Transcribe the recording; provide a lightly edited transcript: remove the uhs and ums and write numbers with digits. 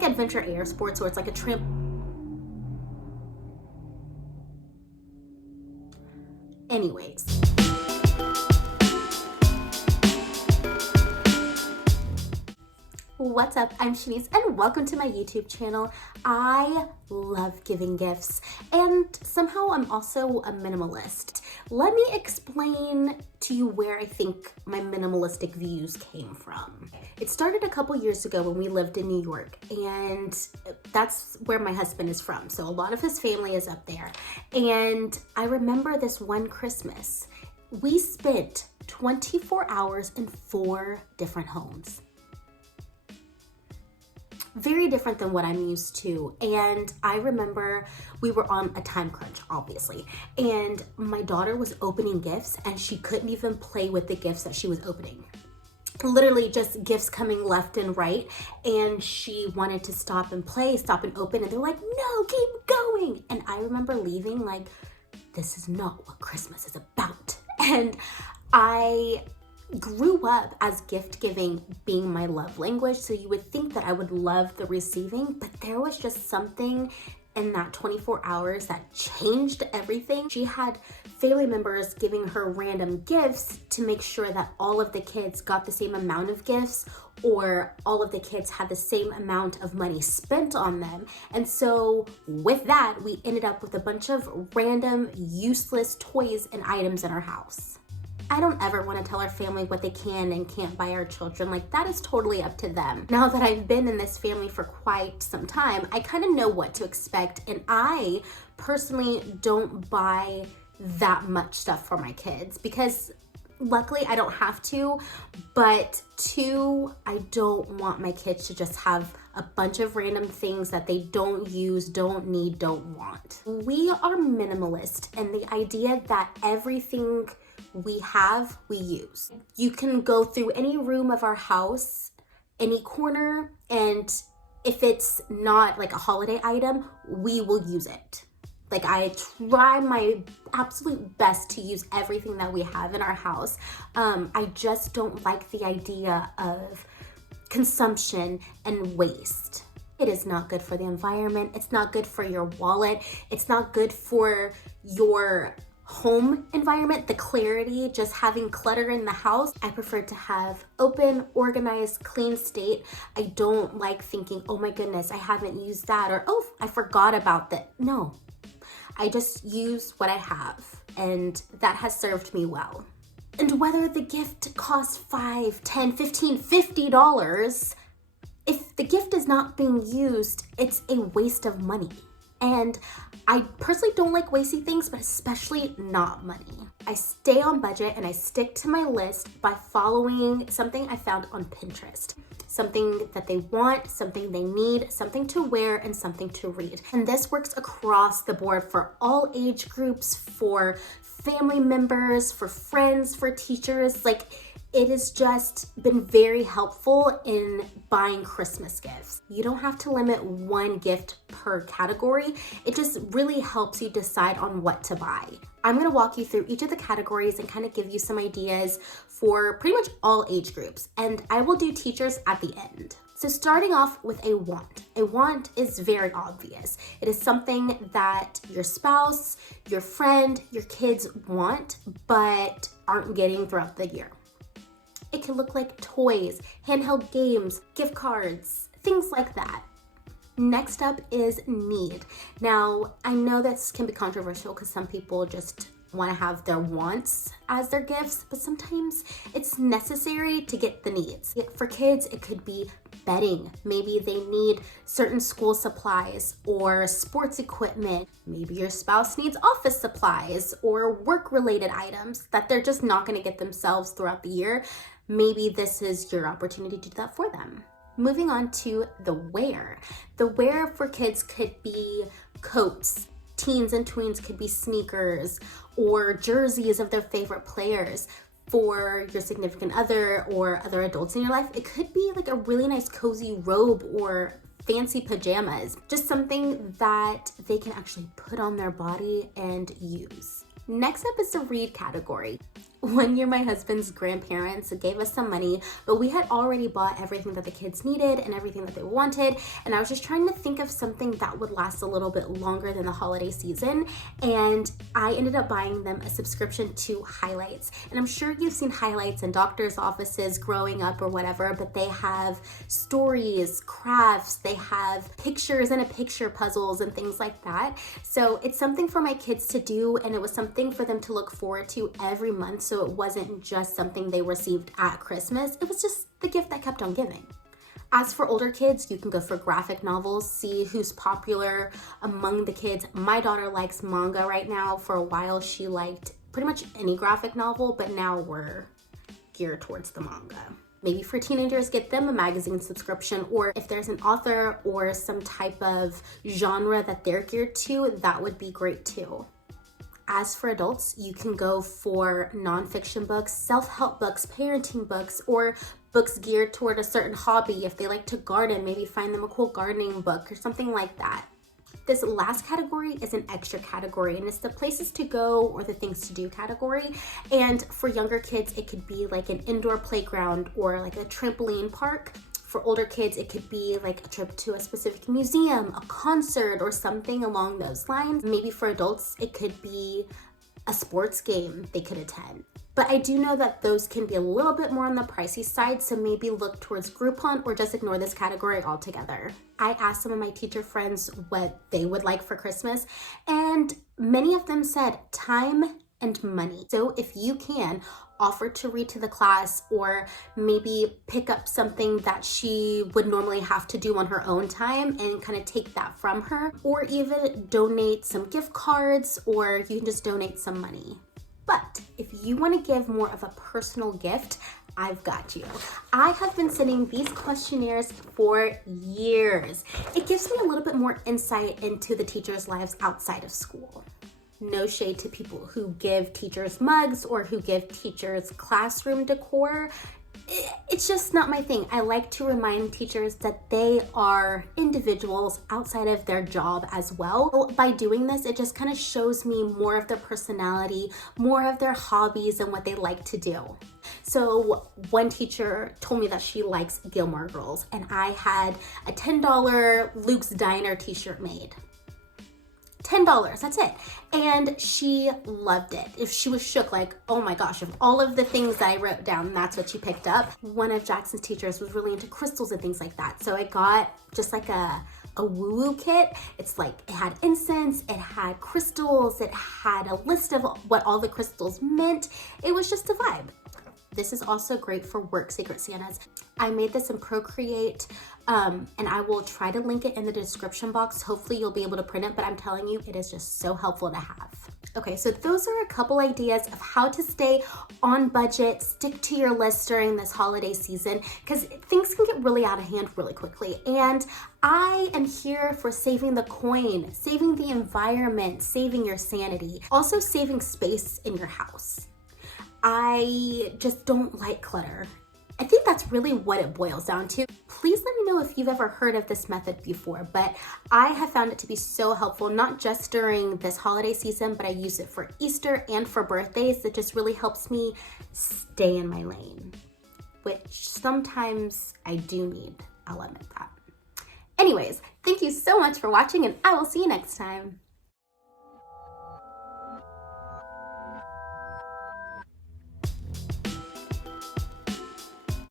like adventure air sports where it's like a tramp. Anyways. What's up? I'm Shanice and welcome to my YouTube channel. I love giving gifts and somehow I'm also a minimalist. Let me explain to you where I think my minimalistic views came from. It started a couple years ago when we lived in New York, and that's where my husband is from. So a lot of his family is up there. And I remember this one Christmas, we spent 24 hours in 4 different homes. Very different than what I'm used to. And I remember we were on a time crunch, obviously, and my daughter was opening gifts and she couldn't even play with the gifts that she was opening. Literally just gifts coming left and right, and she wanted to stop and play, stop and open, and they're like, no, keep going. And I remember leaving like, this is not what Christmas is about. And I grew up as gift giving being my love language, so you would think that I would love the receiving, but there was just something in that 24 hours that changed everything. She had family members giving her random gifts to make sure that all of the kids got the same amount of gifts, or all of the kids had the same amount of money spent on them. And so with that, we ended up with a bunch of random useless toys and items in our house. I don't ever want to tell our family what they can and can't buy our children. Like, that is totally up to them. Now that I've been in this family for quite some time, I kind of know what to expect. And I personally don't buy that much stuff for my kids because luckily I don't have to, but 2, I don't want my kids to just have a bunch of random things that they don't use, don't need, don't want. We are minimalist, and the idea that everything we have, we use. You can go through any room of our house, any corner, and if it's not like a holiday item, we will use it. Like, I try my absolute best to use everything that we have in our house. I just don't like the idea of consumption and waste. It is not good for the environment. It's not good for your wallet. It's not good for your home environment, the clarity, just having clutter in the house. I prefer to have open, organized, clean state. I don't like thinking, oh my goodness, I haven't used that, or oh, I forgot about that. No, I just use what I have, and that has served me well. And whether the gift costs $5, $10, $15, $50, if the gift is not being used, it's a waste of money. And I personally don't like wasting things, but especially not money. I stay on budget and I stick to my list by following something I found on Pinterest. Something that they want, something they need, something to wear, and something to read. And this works across the board for all age groups, for family members, for friends, for teachers. Like, it has just been very helpful in buying Christmas gifts. You don't have to limit one gift per category. It just really helps you decide on what to buy. I'm gonna walk you through each of the categories and kind of give you some ideas for pretty much all age groups. And I will do teachers at the end. So starting off with a want. A want is very obvious. It is something that your spouse, your friend, your kids want, but aren't getting throughout the year. It can look like toys, handheld games, gift cards, things like that. Next up is need. Now, I know this can be controversial because some people just want to have their wants as their gifts, but sometimes it's necessary to get the needs. For kids, it could be bedding. Maybe they need certain school supplies or sports equipment. Maybe your spouse needs office supplies or work-related items that they're just not going to get themselves throughout the year. Maybe this is your opportunity to do that for them. Moving on to the wear. The wear for kids could be coats. Teens and tweens could be sneakers or jerseys of their favorite players. For your significant other or other adults in your life, it could be like a really nice cozy robe or fancy pajamas. Just something that they can actually put on their body and use. Next up is the read category. One year, my husband's grandparents gave us some money, but we had already bought everything that the kids needed and everything that they wanted. And I was just trying to think of something that would last a little bit longer than the holiday season. And I ended up buying them a subscription to Highlights. And I'm sure you've seen Highlights in doctor's offices growing up or whatever, but they have stories, crafts, they have pictures and a picture puzzles and things like that. So it's something for my kids to do, and it was something for them to look forward to every month. So it wasn't just something they received at Christmas. It was just the gift that kept on giving. As for older kids, you can go for graphic novels, see who's popular among the kids. My daughter likes manga right now. For a while, she liked pretty much any graphic novel, but now we're geared towards the manga. Maybe for teenagers, get them a magazine subscription, or if there's an author or some type of genre that they're geared to, that would be great too. As for adults, you can go for nonfiction books, self-help books, parenting books, or books geared toward a certain hobby. If they like to garden, maybe find them a cool gardening book or something like that. This last category is an extra category, and it's the places to go or the things to do category. And for younger kids, it could be like an indoor playground or like a trampoline park. For older kids, it could be like a trip to a specific museum, a concert, or something along those lines. Maybe for adults, it could be a sports game they could attend. But I do know that those can be a little bit more on the pricey side, so maybe look towards Groupon or just ignore this category altogether. I asked some of my teacher friends what they would like for Christmas, and many of them said time and money. So if you can, offer to read to the class, or maybe pick up something that she would normally have to do on her own time and kind of take that from her, or even donate some gift cards, or you can just donate some money. But if you want to give more of a personal gift, I've got you. I have been sending these questionnaires for years. It gives me a little bit more insight into the teachers' lives outside of school. No shade to people who give teachers mugs or who give teachers classroom decor. It's just not my thing. I like to remind teachers that they are individuals outside of their job as well. So by doing this, it just kind of shows me more of their personality, more of their hobbies and what they like to do. So one teacher told me that she likes Gilmore Girls, and I had a $10 Luke's Diner t-shirt made. $10, that's it. And she loved it. If she was shook, like, oh my gosh, of all of the things that I wrote down, that's what she picked up. One of Jackson's teachers was really into crystals and things like that. So I got just like a woo-woo kit. It's like, it had incense, it had crystals, it had a list of what all the crystals meant. It was just a vibe. This is also great for work Secret Santas. I made this in Procreate, and I will try to link it in the description box. Hopefully you'll be able to print it, but I'm telling you, it is just so helpful to have. Okay, so those are a couple ideas of how to stay on budget, stick to your list during this holiday season, because things can get really out of hand really quickly. And I am here for saving the coin, saving the environment, saving your sanity, also saving space in your house. I just don't like clutter. I think that's really what it boils down to. Please let me know if you've ever heard of this method before, but I have found it to be so helpful, not just during this holiday season, but I use it for Easter and for birthdays. It just really helps me stay in my lane, which sometimes I do need. I'll admit that. Anyways, thank you so much for watching, and I will see you next time.